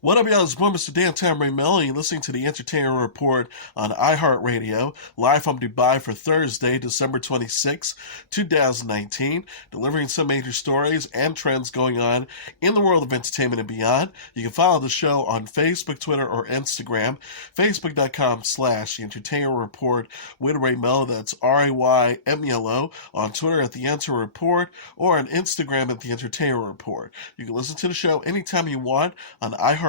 What up, y'all? It's boy, Mr. Dan Tamray Melo. You're listening to the Entertainment Report on iHeartRadio, live from Dubai for Thursday, December 26, 2019, delivering some major stories and trends going on in the world of entertainment and beyond. You can follow the show on Facebook, Twitter, or Instagram. Facebook.com/The Entertainment Report with Ray Melo. That's RAYMELO. On Twitter at The Enter Report, or on Instagram at The Entertainment Report. You can listen to the show anytime you want on iHeartRadio.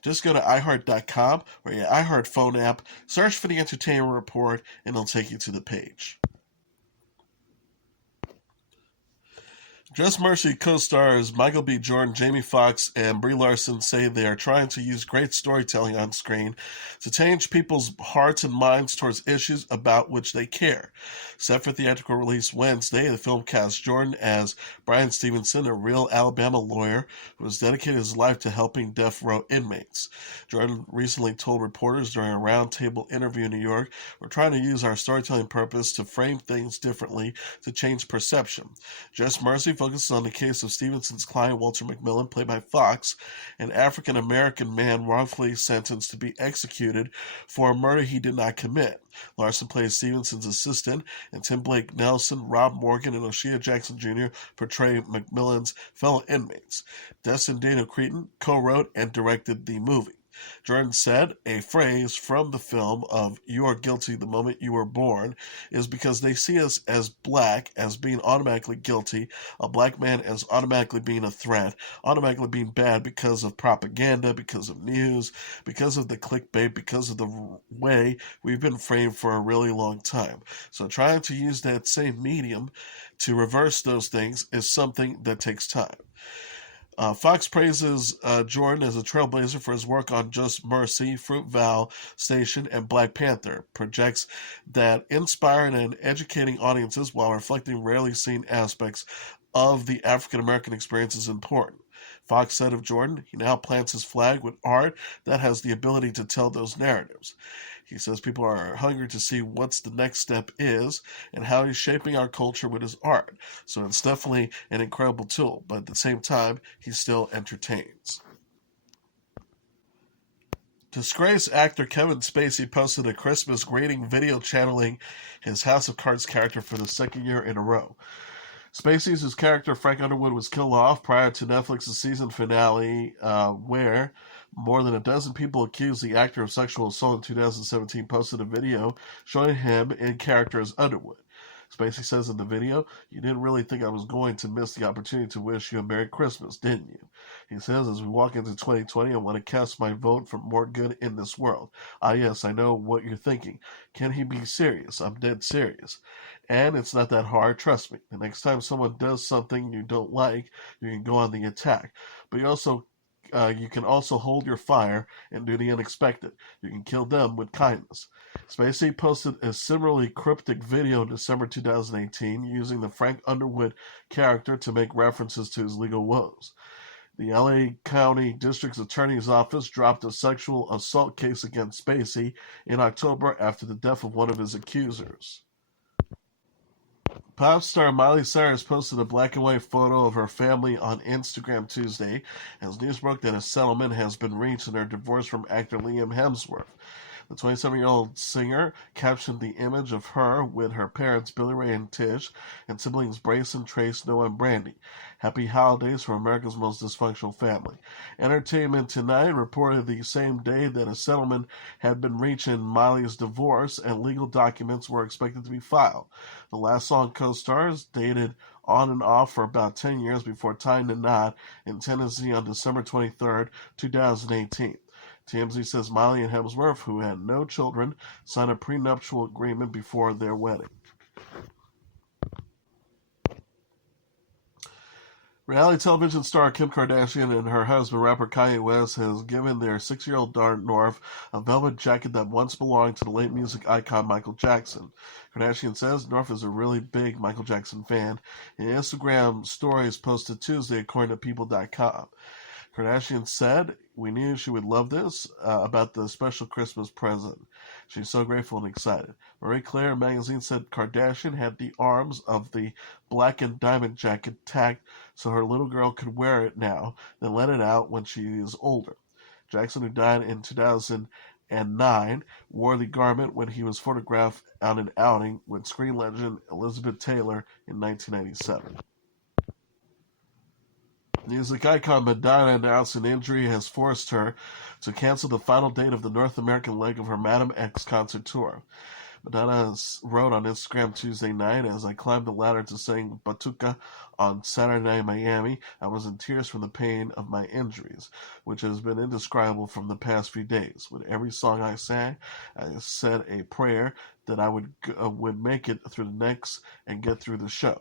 Just go to iHeart.com or your iHeart phone app, search for The Entertainment Report, and it'll take you to the page. Just Mercy co-stars Michael B. Jordan, Jamie Foxx, and Brie Larson say they are trying to use great storytelling on screen to change people's hearts and minds towards issues about which they care. Set for theatrical release Wednesday, the film casts Jordan as Brian Stevenson, a real Alabama lawyer who has dedicated his life to helping death row inmates. Jordan recently told reporters during a roundtable interview in New York, "We're trying to use our storytelling purpose to frame things differently to change perception." Just Mercy focuses on the case of Stevenson's client, Walter McMillan, played by Fox, an African-American man wrongfully sentenced to be executed for a murder he did not commit. Larson plays Stevenson's assistant, and Tim Blake Nelson, Rob Morgan, and O'Shea Jackson Jr. portray McMillan's fellow inmates. Destin Daniel Cretton co-wrote and directed the movie. Jordan said a phrase from the film of "you are guilty the moment you were born" is because they see us as black as being automatically guilty, a black man as automatically being a threat, automatically being bad because of propaganda, because of news, because of the clickbait, because of the way we've been framed for a really long time. So trying to use that same medium to reverse those things is something that takes time. Fox praises Jordan as a trailblazer for his work on Just Mercy, Fruitvale Station, and Black Panther. Projects that inspiring and educating audiences while reflecting rarely seen aspects of the African American experience is important. Fox said of Jordan, he now plants his flag with art that has the ability to tell those narratives. He says people are hungry to see what's the next step is and how he's shaping our culture with his art. So it's definitely an incredible tool, but at the same time, he still entertains. Disgraced actor Kevin Spacey posted a Christmas greeting video channeling his House of Cards character for the second year in a row. Spacey's character, Frank Underwood, was killed off prior to Netflix's season finale, where more than a dozen people accused the actor of sexual assault in 2017, posted a video showing him in character as Underwood. Spacey says in the video, "You didn't really think I was going to miss the opportunity to wish you a Merry Christmas, didn't you?" He says, "As we walk into 2020, I want to cast my vote for more good in this world. Ah, yes, I know what you're thinking. Can he be serious? I'm dead serious. And it's not that hard, trust me. The next time someone does something you don't like, you can go on the attack. But you can also hold your fire and do the unexpected. You can kill them with kindness." Spacey posted a similarly cryptic video in December 2018 using the Frank Underwood character to make references to his legal woes. The LA County District Attorney's Office dropped a sexual assault case against Spacey in October after the death of one of his accusers. Pop star Miley Cyrus posted a black and white photo of her family on Instagram Tuesday as news broke that a settlement has been reached in her divorce from actor Liam Hemsworth. The 27-year-old singer captioned the image of her with her parents Billy Ray and Tish and siblings Brayson, Trace, Noah, and Brandy. "Happy holidays from America's most dysfunctional family." Entertainment Tonight reported the same day that a settlement had been reached in Miley's divorce and legal documents were expected to be filed. The last song co-stars dated on and off for about 10 years before tying the knot in Tennessee on December 23, 2018. TMZ says Miley and Hemsworth, who had no children, signed a prenuptial agreement before their wedding. Reality television star Kim Kardashian and her husband, rapper Kanye West, has given their 6-year-old daughter North a velvet jacket that once belonged to the late music icon Michael Jackson. Kardashian says North is a really big Michael Jackson fan in Instagram stories posted Tuesday, according to People.com. Kardashian said, "We knew she would love this, about the special Christmas present. She's so grateful and excited." Marie Claire magazine said Kardashian had the arms of the black and diamond jacket tacked so her little girl could wear it now, then let it out when she is older. Jackson, who died in 2009, wore the garment when he was photographed on an outing with screen legend Elizabeth Taylor in 1997. Music icon Madonna announced an injury has forced her to cancel the final date of the North American leg of her Madame X concert tour. Madonna wrote on Instagram Tuesday night, "As I climbed the ladder to sing Batuka on Saturday Night in Miami, I was in tears from the pain of my injuries, which has been indescribable from the past few days. With every song I sang, I said a prayer that I would make it through the next and get through the show."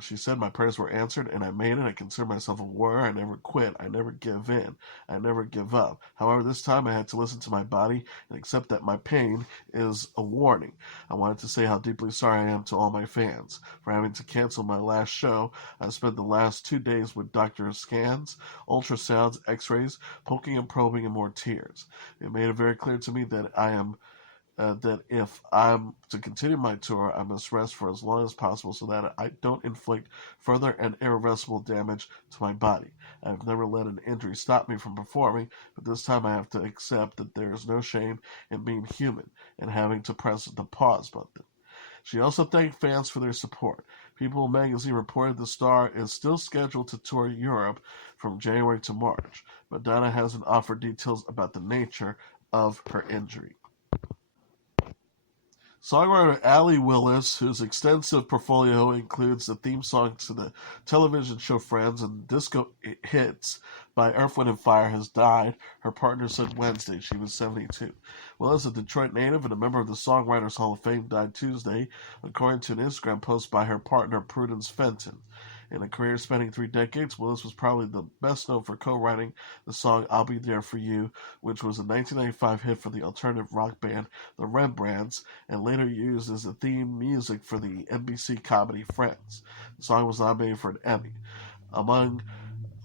She said, "My prayers were answered, and I made it. I consider myself a warrior. I never quit. I never give in. I never give up. However, this time I had to listen to my body and accept that my pain is a warning. I wanted to say how deeply sorry I am to all my fans for having to cancel my last show. I spent the last 2 days with doctor scans, ultrasounds, x-rays, poking and probing, and more tears. It made it very clear to me that that if I'm to continue my tour, I must rest for as long as possible so that I don't inflict further and irreversible damage to my body. I've never let an injury stop me from performing, but this time I have to accept that there is no shame in being human and having to press the pause button." She also thanked fans for their support. People magazine reported the star is still scheduled to tour Europe from January to March. Madonna hasn't offered details about the nature of her injury. Songwriter Allie Willis, whose extensive portfolio includes the theme song to the television show Friends and disco hits by Earth, Wind & Fire, has died, her partner said Wednesday. She was 72. Willis, a Detroit native and a member of the Songwriters Hall of Fame, died Tuesday, according to an Instagram post by her partner Prudence Fenton. In a career spanning 3 decades, Willis was probably the best known for co-writing the song "I'll Be There For You," which was a 1995 hit for the alternative rock band The Rembrandts, and later used as the theme music for the NBC comedy Friends. The song was nominated for an Emmy. Among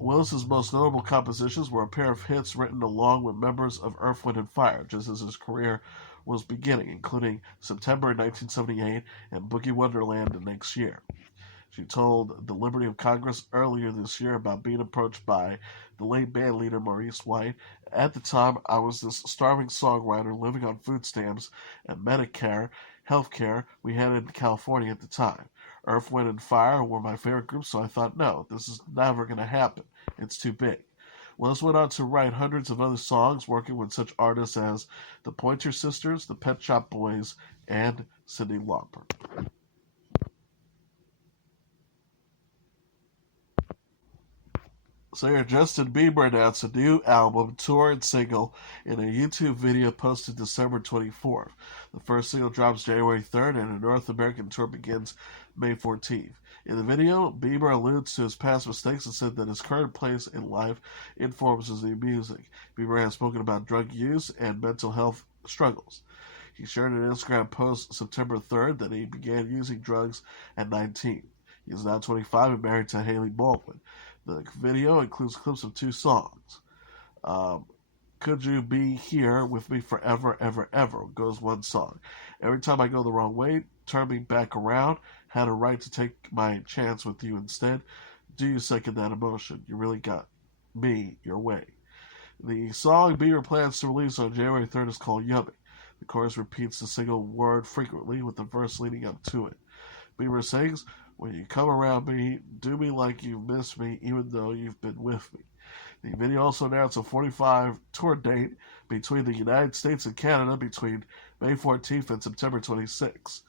Willis's most notable compositions were a pair of hits written along with members of Earth, Wind & Fire, just as his career was beginning, including September 1978 and Boogie Wonderland the next year. She told the Liberty of Congress earlier this year about being approached by the late band leader Maurice White. "At the time, I was this starving songwriter living on food stamps and Medicare health care we had in California at the time. Earth, Wind & Fire were my favorite group, so I thought, no, this is never going to happen. It's too big." Willis went on to write hundreds of other songs, working with such artists as the Pointer Sisters, the Pet Shop Boys, and Cyndi Lauper. Singer Justin Bieber announced a new album, tour, and single in a YouTube video posted December 24th. The first single drops January 3rd, and a North American tour begins May 14th. In the video, Bieber alludes to his past mistakes and said that his current place in life informs his new music. Bieber has spoken about drug use and mental health struggles. He shared an Instagram post September 3rd that he began using drugs at 19. He is now 25 and married to Haley Baldwin. The video includes clips of 2 songs. "Could You Be Here With Me Forever, Ever, Ever" goes one song. "Every Time I Go the Wrong Way, Turn Me Back Around, Had a Right to Take My Chance With You Instead, Do You Second That Emotion, You Really Got Me Your Way." The song Bieber plans to release on January 3rd is called "Yummy." The chorus repeats the single word frequently, with the verse leading up to it. Bieber sings, "When you come around me, do me like you've missed me, even though you've been with me." The video also announced a 45 tour date between the United States and Canada between May 14th and September 26th.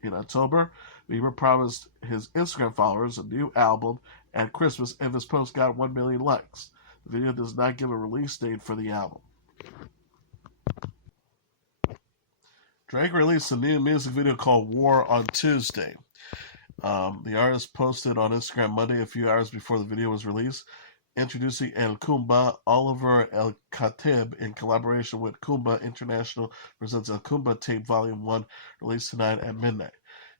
In October, Bieber promised his Instagram followers a new album at Christmas if his post got 1 million likes. The video does not give a release date for the album. Drake released a new music video called "War" on Tuesday. The artist posted on Instagram Monday, a few hours before the video was released, introducing El Kumba. Oliver El Khatib, in collaboration with Kumba International, presents El Kumba Tape Volume 1, released tonight at midnight.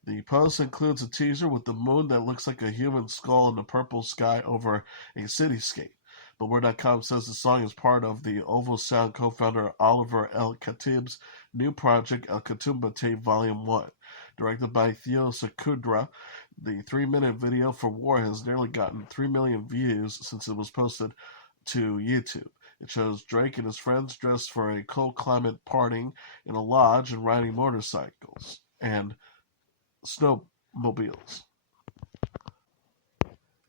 The post includes a teaser with the moon that looks like a human skull in the purple sky over a cityscape. Billboard.com says the song is part of the Ovo Sound co-founder Oliver El Khatib's new project, El Katumba Tape Volume 1. Directed by Theo Sakudra, the 3-minute video for "War" has nearly gotten 3 million views since it was posted to YouTube. It shows Drake and his friends dressed for a cold climate partying in a lodge and riding motorcycles and snowmobiles.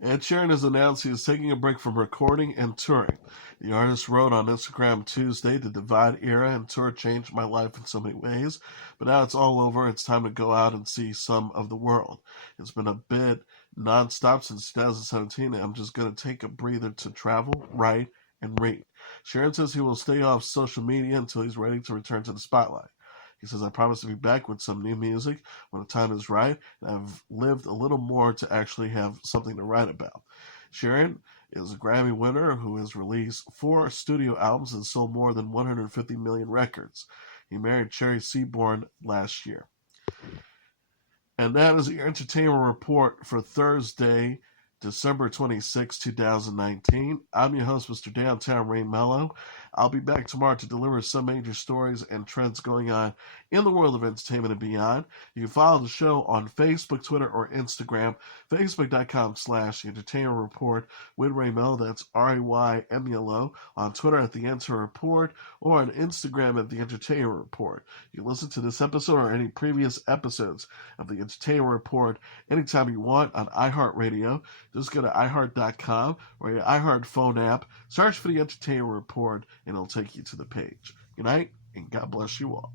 Ed Sheeran has announced he is taking a break from recording and touring. The artist wrote on Instagram Tuesday, "The Divide era and tour changed my life in so many ways, but now it's all over. It's time to go out and see some of the world. It's been a bit nonstop since 2017, and I'm just going to take a breather to travel, write, and read." Sheeran says he will stay off social media until he's ready to return to the spotlight. He says, "I promise to be back with some new music when the time is right, and I've lived a little more to actually have something to write about." Sheeran is a Grammy winner who has released 4 studio albums and sold more than 150 million records. He married Cherry Seaborn last year. And that is your entertainment report for Thursday, December 26, 2019. I'm your host, Mr. Downtown Ray Melo. I'll be back tomorrow to deliver some major stories and trends going on in the world of entertainment and beyond. You can follow the show on Facebook, Twitter, or Instagram. Facebook.com/The Entertainment Report with Ray Melo. That's RAYMELO. On Twitter at The Enter Report, or on Instagram at The Entertainment Report. You can listen to this episode or any previous episodes of The Entertainment Report anytime you want on iHeartRadio. Just go to iHeart.com or your iHeart phone app, search for The Entertainment Report, and it'll take you to the page. Good night, and God bless you all.